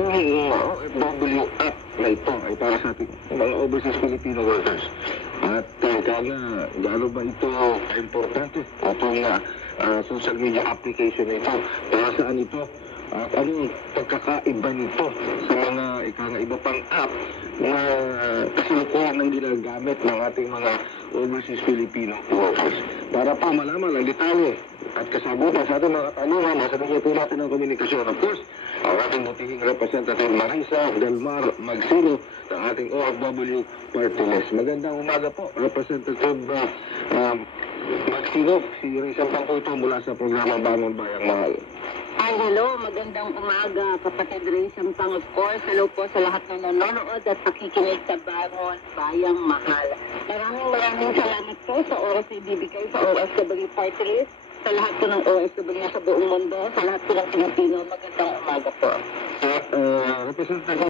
Itong OFW app na ito ay para sa ating mga overseas Filipino workers. At kaya gaano ba ito importante? Itong social media application na ito. Para saan ito? At anong pagkakaiba nito sa mga iba pang app na kasalukuyan ng ginagamit ng ating mga overseas Filipino workers. Para pa malaman ang detalye at kasagutan sa ating mga katanungan, nasa dulo po natin ng komunikasyon. Of course, ang ating butihing representative Marisa Delmar Magsilo ng ating OFW Party List. Magandang umaga po, Representative Magsilo. Si Risa Pangko ito mula sa programa Bangon Bayang Mahal. Ay, hello. Magandang umaga, kapatid Ray Sampang, of course. Hello po sa lahat ng nanonood at nakikinig sa Bangon Bayang Mahal. Maraming salamat po sa oras na ibibigay sa OFW Party List, sa lahat po ng OFW sa buong mundo, sa lahat po ng Pilipino. Magandang umaga po. Representative